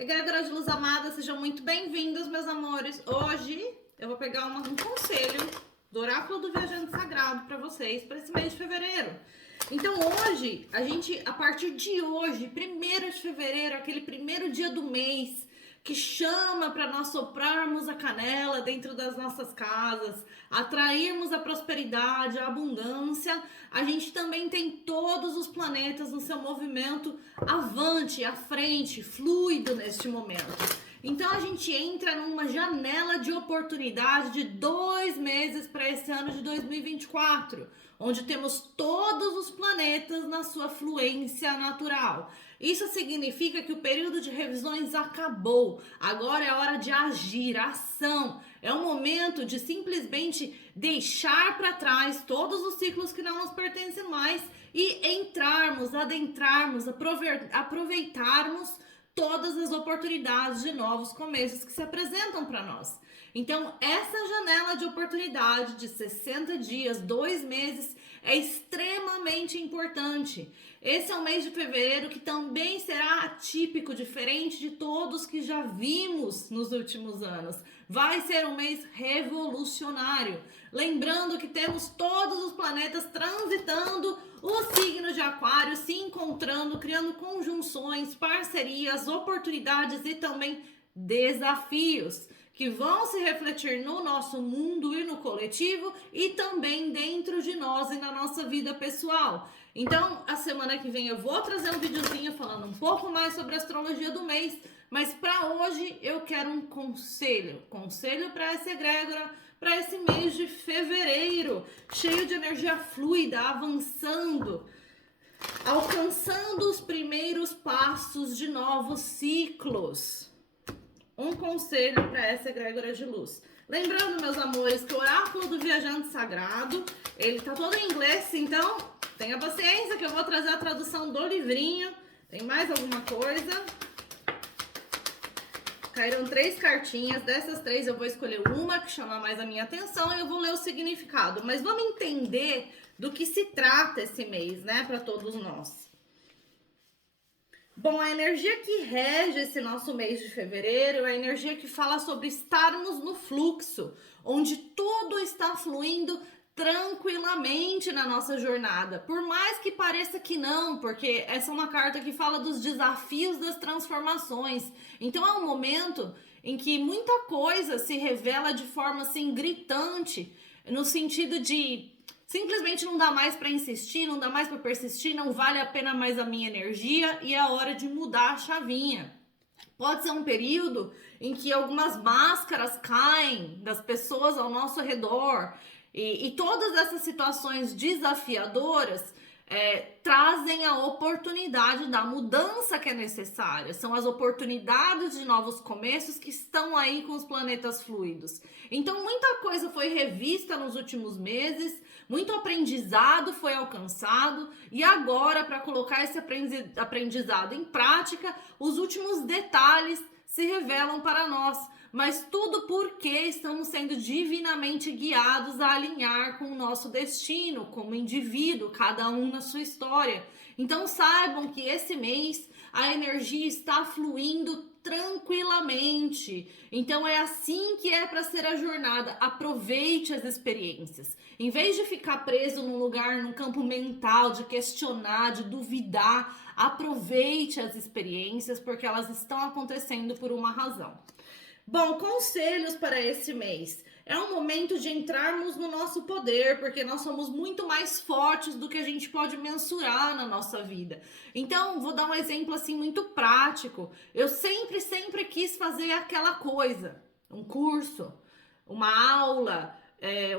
Egrégora de luz amada, sejam muito bem-vindos, meus amores. Hoje eu vou pegar um conselho do Oráculo do Viajante Sagrado para vocês, para esse mês de fevereiro. Então hoje, a partir de hoje, 1º de fevereiro, aquele primeiro dia do mês, que chama para nós soprarmos a canela dentro das nossas casas, atrairmos a prosperidade, a abundância, a gente também tem todos os planetas no seu movimento avante, à frente, fluido neste momento. Então a gente entra numa janela de oportunidade de 2 meses para esse ano de 2024, onde temos todos os planetas na sua fluência natural. Isso significa que o período de revisões acabou. Agora é hora de agir, ação. É o momento de simplesmente deixar para trás todos os ciclos que não nos pertencem mais e entrarmos, adentrarmos, aproveitarmos todas as oportunidades de novos começos que se apresentam para nós. Então, essa janela de oportunidade de 60 dias, 2 meses, é extremamente importante. Esse é o mês de fevereiro que também será atípico, diferente de todos que já vimos nos últimos anos. Vai ser um mês revolucionário. Lembrando que temos todos os planetas transitando o signo de Aquário, se encontrando, criando conjunções, parcerias, oportunidades e também desafios que vão se refletir no nosso mundo e no coletivo e também dentro de nós e na nossa vida pessoal. Então, a semana que vem eu vou trazer um videozinho falando um pouco mais sobre a astrologia do mês, mas para hoje eu quero um conselho para essa egrégora, para esse mês de fevereiro, cheio de energia fluida, avançando, alcançando os primeiros passos de novos ciclos. Um conselho para essa egrégora de luz. Lembrando, meus amores, que o Oráculo do Viajante Sagrado, ele tá todo em inglês, então tenha paciência que eu vou trazer a tradução do livrinho. Tem mais alguma coisa? Caíram 3 cartinhas, dessas 3 eu vou escolher uma que chama mais a minha atenção e eu vou ler o significado. Mas vamos entender do que se trata esse mês, né, para todos nós. Bom, a energia que rege esse nosso mês de fevereiro é a energia que fala sobre estarmos no fluxo, onde tudo está fluindo tranquilamente na nossa jornada. Por mais que pareça que não, porque essa é uma carta que fala dos desafios das transformações. Então é um momento em que muita coisa se revela de forma assim gritante, no sentido de simplesmente não dá mais para insistir, não dá mais para persistir, não vale a pena mais a minha energia e é hora de mudar a chavinha. Pode ser um período em que algumas máscaras caem das pessoas ao nosso redor e todas essas situações desafiadoras trazem a oportunidade da mudança que é necessária. São as oportunidades de novos começos que estão aí com os planetas fluidos. Então, muita coisa foi revista nos últimos meses, muito aprendizado foi alcançado e agora, para colocar esse aprendizado em prática, os últimos detalhes se revelam para nós. Mas tudo porque estamos sendo divinamente guiados a alinhar com o nosso destino, como indivíduo, cada um na sua história. Então saibam que esse mês a energia está fluindo tranquilamente. Então é assim que é para ser a jornada. Aproveite as experiências. Em vez de ficar preso num lugar, num campo mental, de questionar, de duvidar, aproveite as experiências porque elas estão acontecendo por uma razão. Bom, conselhos para esse mês. É um momento de entrarmos no nosso poder, porque nós somos muito mais fortes do que a gente pode mensurar na nossa vida. Então, vou dar um exemplo assim muito prático. Eu sempre quis fazer aquela coisa, um curso, uma aula,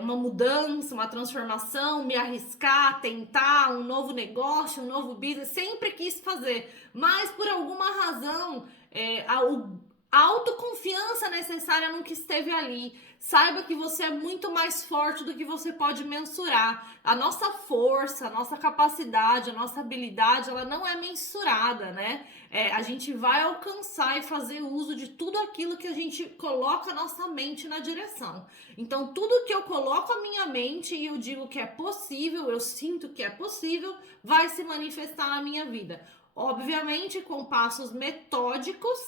uma mudança, uma transformação, me arriscar, tentar um novo negócio, um novo business, sempre quis fazer, mas por alguma razão, a autoconfiança necessária nunca esteve ali. Saiba que você é muito mais forte do que você pode mensurar. A nossa força, a nossa capacidade, a nossa habilidade, ela não é mensurada, né? A gente vai alcançar e fazer uso de tudo aquilo que a gente coloca a nossa mente na direção. Então, tudo que eu coloco a minha mente e eu digo que é possível, eu sinto que é possível, vai se manifestar na minha vida. Obviamente, com passos metódicos,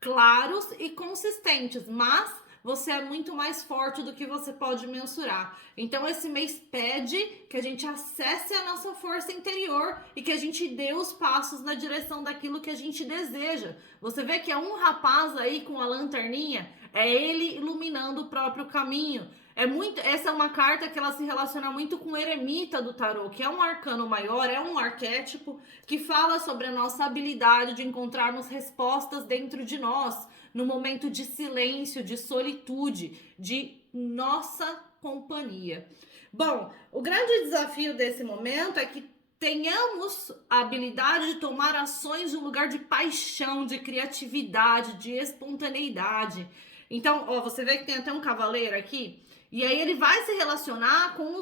claros e consistentes, mas você é muito mais forte do que você pode mensurar. Então esse mês pede que a gente acesse a nossa força interior e que a gente dê os passos na direção daquilo que a gente deseja. Você vê que é um rapaz aí com a lanterninha, é ele iluminando o próprio caminho. Essa é uma carta que ela se relaciona muito com o eremita do tarô, que é um arcano maior, é um arquétipo que fala sobre a nossa habilidade de encontrarmos respostas dentro de nós, no momento de silêncio, de solitude, de nossa companhia. Bom, o grande desafio desse momento é que tenhamos a habilidade de tomar ações de um lugar de paixão, de criatividade, de espontaneidade. Então, ó, você vê que tem até um cavaleiro aqui, e aí ele vai se relacionar com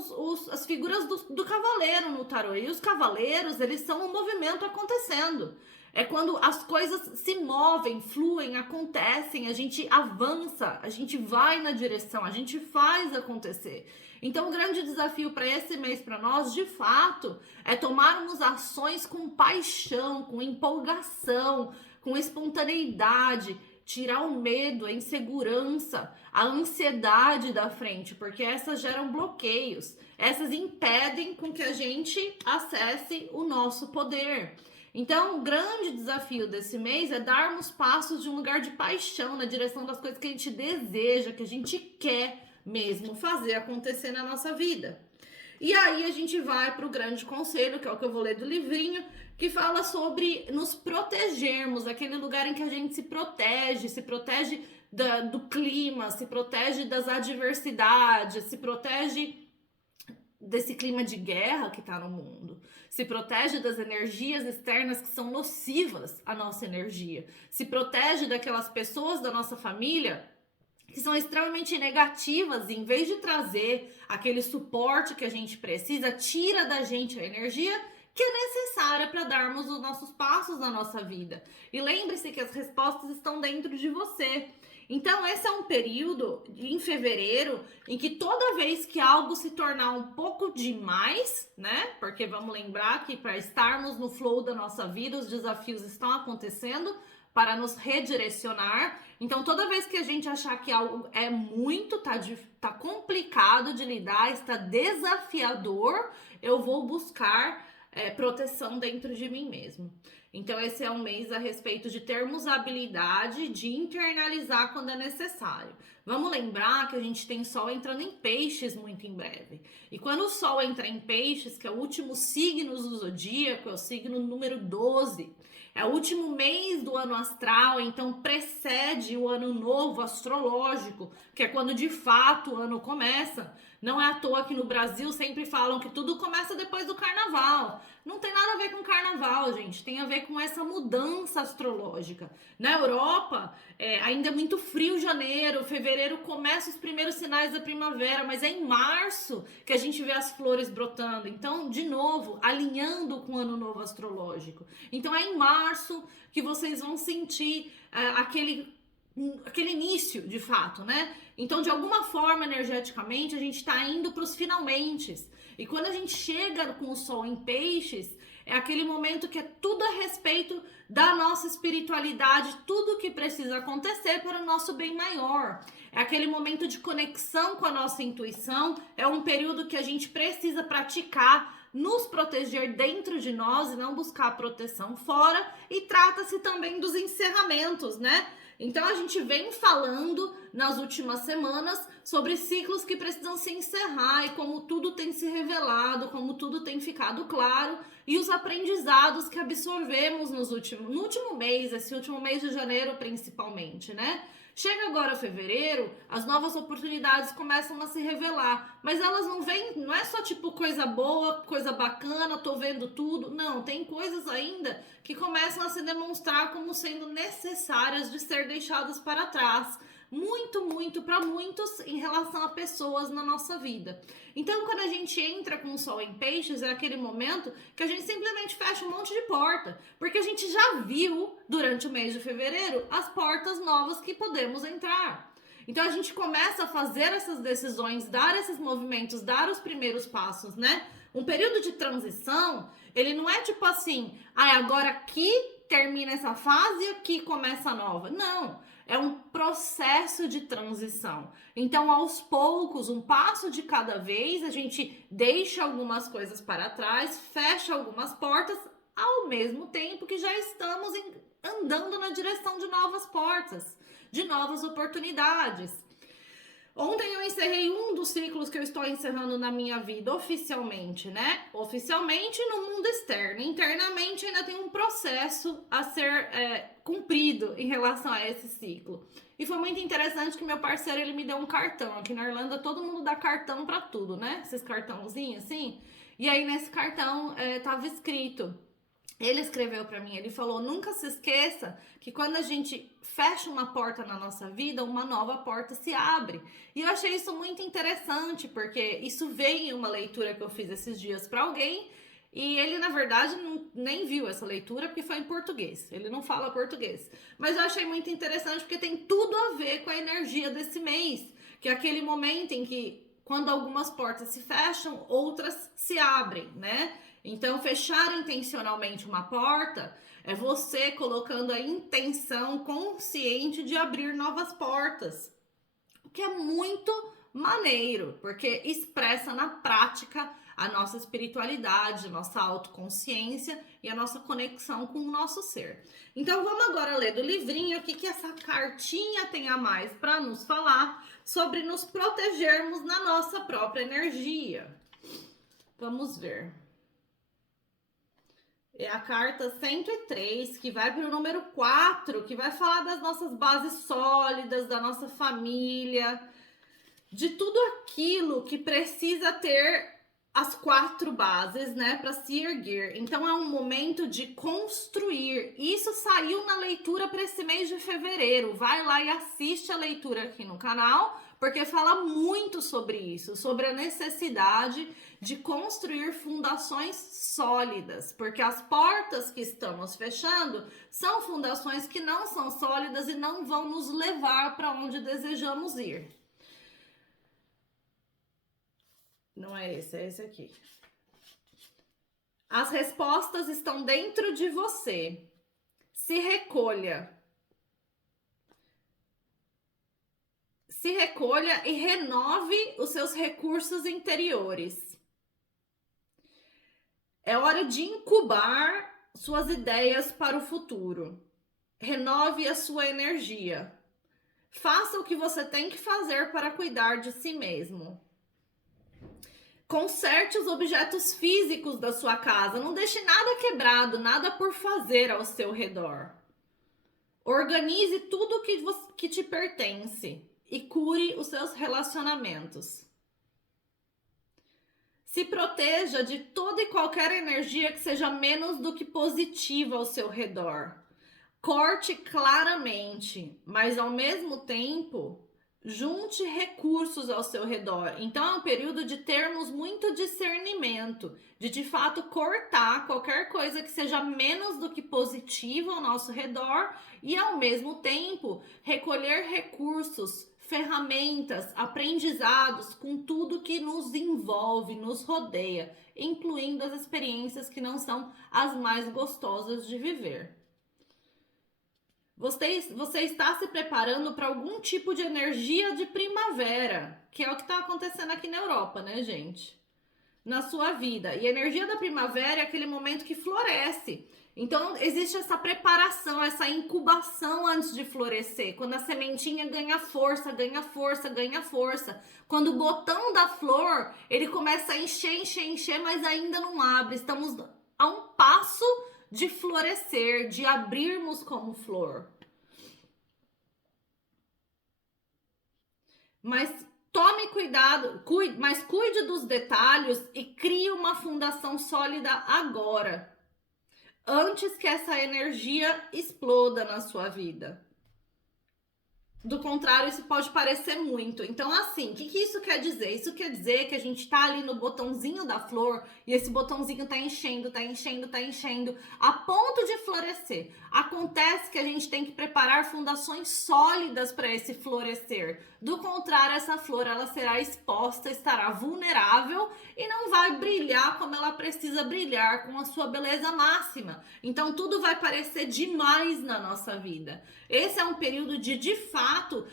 as figuras do cavaleiro no tarô. E os cavaleiros, eles são um movimento acontecendo. É quando as coisas se movem, fluem, acontecem, a gente avança, a gente vai na direção, a gente faz acontecer. Então, o grande desafio para esse mês para nós, de fato, é tomarmos ações com paixão, com empolgação, com espontaneidade, tirar o medo, a insegurança, a ansiedade da frente, porque essas geram bloqueios, essas impedem com que a gente acesse o nosso poder. Então, o grande desafio desse mês é darmos passos de um lugar de paixão na direção das coisas que a gente deseja, que a gente quer mesmo fazer acontecer na nossa vida. E aí a gente vai para o grande conselho, que é o que eu vou ler do livrinho, que fala sobre nos protegermos, aquele lugar em que a gente se protege do clima, se protege das adversidades, se protege desse clima de guerra que está no mundo, se protege das energias externas que são nocivas à nossa energia, se protege daquelas pessoas da nossa família que são extremamente negativas, e em vez de trazer aquele suporte que a gente precisa, tira da gente a energia que é necessária para darmos os nossos passos na nossa vida. E lembre-se que as respostas estão dentro de você. Então, esse é um período, em fevereiro, em que toda vez que algo se tornar um pouco demais, né? Porque vamos lembrar que para estarmos no flow da nossa vida, os desafios estão acontecendo para nos redirecionar. Então, toda vez que a gente achar que algo é muito, tá complicado de lidar, está desafiador, eu vou buscar proteção dentro de mim mesmo. Então, esse é um mês a respeito de termos a habilidade de internalizar quando é necessário. Vamos lembrar que a gente tem Sol entrando em Peixes muito em breve. E quando o Sol entra em Peixes, que é o último signo do zodíaco, é o signo número 12, é o último mês do ano astral, então precede o ano novo astrológico, que é quando de fato o ano começa. Não é à toa que no Brasil sempre falam que tudo começa depois do carnaval. Não tem nada a ver com carnaval, gente. Tem a ver com essa mudança astrológica. Na Europa, ainda é muito frio janeiro, fevereiro começa os primeiros sinais da primavera, mas é em março que a gente vê as flores brotando. Então, de novo, alinhando com o ano novo astrológico. Então, é em março que vocês vão sentir aquele início, de fato, né? Então, de alguma forma, energeticamente, a gente tá indo pros finalmentes. E quando a gente chega com o Sol em Peixes, é aquele momento que é tudo a respeito da nossa espiritualidade, tudo que precisa acontecer para o nosso bem maior. É aquele momento de conexão com a nossa intuição, é um período que a gente precisa praticar, nos proteger dentro de nós e não buscar proteção fora. E trata-se também dos encerramentos, né? Então, a gente vem falando nas últimas semanas sobre ciclos que precisam se encerrar e como tudo tem se revelado, como tudo tem ficado claro e os aprendizados que absorvemos no último mês, esse último mês de janeiro principalmente, né? Chega agora fevereiro, as novas oportunidades começam a se revelar, mas elas não vêm, não é só tipo coisa boa, coisa bacana, tô vendo tudo, não, tem coisas ainda que começam a se demonstrar como sendo necessárias de ser deixadas para trás, muito para muitos em relação a pessoas na nossa vida. Então, quando a gente entra com o Sol em Peixes, é aquele momento que a gente simplesmente fecha um monte de porta, porque a gente já viu durante o mês de fevereiro as portas novas que podemos entrar. Então, a gente começa a fazer essas decisões, dar esses movimentos, dar os primeiros passos, né? Um período de transição, ele não é tipo assim, agora aqui termina essa fase e aqui começa a nova. Não, é um processo de transição. Então, aos poucos, um passo de cada vez, a gente deixa algumas coisas para trás, fecha algumas portas, ao mesmo tempo que já estamos andando na direção de novas portas, de novas oportunidades. Ontem eu encerrei um dos ciclos que eu estou encerrando na minha vida oficialmente, né? Oficialmente no mundo externo. Internamente ainda tem um processo a ser cumprido em relação a esse ciclo. E foi muito interessante que meu parceiro, ele me deu um cartão. Aqui na Irlanda todo mundo dá cartão pra tudo, né? Esses cartãozinhos assim. E aí nesse cartão tava escrito... Ele escreveu para mim, ele falou, nunca se esqueça que quando a gente fecha uma porta na nossa vida, uma nova porta se abre. E eu achei isso muito interessante, porque isso veio em uma leitura que eu fiz esses dias para alguém, e ele, na verdade, nem viu essa leitura, porque foi em português. Ele não fala português. Mas eu achei muito interessante, porque tem tudo a ver com a energia desse mês, que é aquele momento em que, quando algumas portas se fecham, outras se abrem, né? Então, fechar intencionalmente uma porta é você colocando a intenção consciente de abrir novas portas, o que é muito maneiro, porque expressa na prática a nossa espiritualidade, a nossa autoconsciência e a nossa conexão com o nosso ser. Então, vamos agora ler do livrinho o que essa cartinha tem a mais para nos falar sobre nos protegermos na nossa própria energia. Vamos ver. É a carta 103, que vai para o número 4, que vai falar das nossas bases sólidas, da nossa família, de tudo aquilo que precisa ter as 4 bases, né, para se erguer. Então é um momento de construir. Isso saiu na leitura para esse mês de fevereiro. Vai lá e assiste a leitura aqui no canal, porque fala muito sobre isso, sobre a necessidade de construir fundações sólidas, porque as portas que estamos fechando são fundações que não são sólidas e não vão nos levar para onde desejamos ir. Não é esse aqui. As respostas estão dentro de você. Se recolha. Se recolha e renove os seus recursos interiores. É hora de incubar suas ideias para o futuro. Renove a sua energia. Faça o que você tem que fazer para cuidar de si mesmo. Conserte os objetos físicos da sua casa. Não deixe nada quebrado, nada por fazer ao seu redor. Organize tudo que te pertence e cure os seus relacionamentos. Se proteja de toda e qualquer energia que seja menos do que positiva ao seu redor. Corte claramente, mas ao mesmo tempo, junte recursos ao seu redor. Então é um período de termos muito discernimento, de fato cortar qualquer coisa que seja menos do que positiva ao nosso redor e ao mesmo tempo recolher recursos, ferramentas, aprendizados com tudo que nos envolve, nos rodeia, incluindo as experiências que não são as mais gostosas de viver. Você está se preparando para algum tipo de energia de primavera, que é o que está acontecendo aqui na Europa, né, gente? Na sua vida. E a energia da primavera é aquele momento que floresce. Então, existe essa preparação, essa incubação antes de florescer. Quando a sementinha ganha força, ganha força, ganha força. Quando o botão da flor, ele começa a encher, mas ainda não abre. Estamos a um passo de florescer, de abrirmos como flor. Mas tome cuidado, mas cuide dos detalhes e crie uma fundação sólida agora, antes que essa energia exploda na sua vida. Do contrário, isso pode parecer muito. Então, assim, o que isso quer dizer? Isso quer dizer que a gente tá ali no botãozinho da flor e esse botãozinho tá enchendo, tá enchendo, tá enchendo, a ponto de florescer. Acontece que a gente tem que preparar fundações sólidas para esse florescer. Do contrário, essa flor ela será exposta, estará vulnerável e não vai brilhar como ela precisa brilhar com a sua beleza máxima. Então, tudo vai parecer demais na nossa vida. Esse é um período de fato,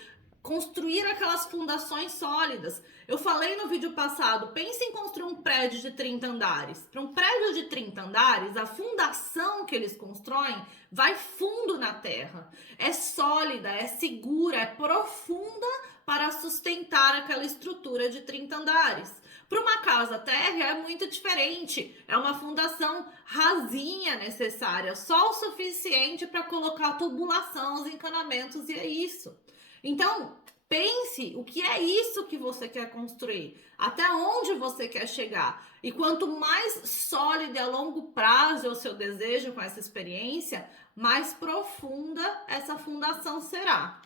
construir aquelas fundações sólidas. Eu falei no vídeo passado, pense em construir um prédio de 30 andares. Para um prédio de 30 andares, a fundação que eles constroem vai fundo na terra. É sólida, é segura, é profunda para sustentar aquela estrutura de 30 andares. Para uma casa térrea é muito diferente. É uma fundação rasinha necessária, só o suficiente para colocar tubulação, os encanamentos, e é isso. Então, pense o que é isso que você quer construir, até onde você quer chegar. E quanto mais sólido e a longo prazo é o seu desejo com essa experiência, mais profunda essa fundação será.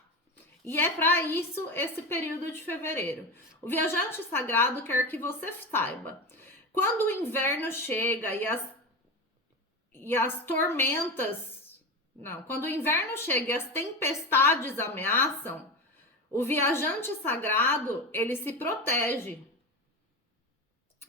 E é para isso esse período de fevereiro. O viajante sagrado quer que você saiba. Quando o inverno chega e as tormentas... Não, quando o inverno chega e as tempestades ameaçam, o viajante sagrado, ele se protege.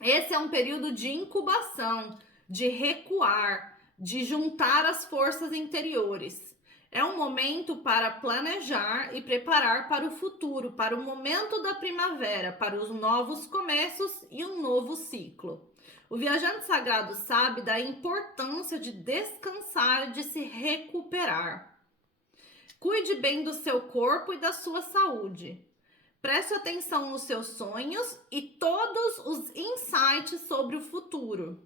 Esse é um período de incubação, de recuar, de juntar as forças interiores. É um momento para planejar e preparar para o futuro, para o momento da primavera, para os novos começos e um novo ciclo. O viajante sagrado sabe da importância de descansar, de se recuperar. Cuide bem do seu corpo e da sua saúde. Preste atenção nos seus sonhos e todos os insights sobre o futuro.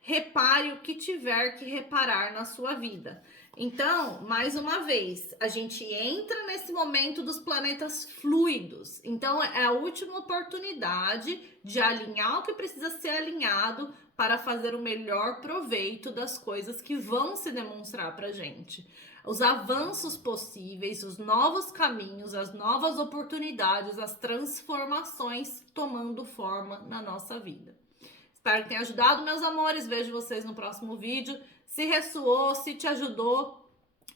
Repare o que tiver que reparar na sua vida. Então, mais uma vez, a gente entra nesse momento dos planetas fluidos. Então, é a última oportunidade de alinhar o que precisa ser alinhado para fazer o melhor proveito das coisas que vão se demonstrar pra gente. Os avanços possíveis, os novos caminhos, as novas oportunidades, as transformações tomando forma na nossa vida. Espero que tenha ajudado, meus amores. Vejo vocês no próximo vídeo. Se ressoou, se te ajudou,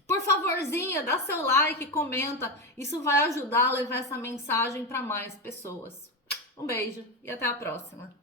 por favorzinho, dá seu like, comenta. Isso vai ajudar a levar essa mensagem para mais pessoas. Um beijo e até a próxima.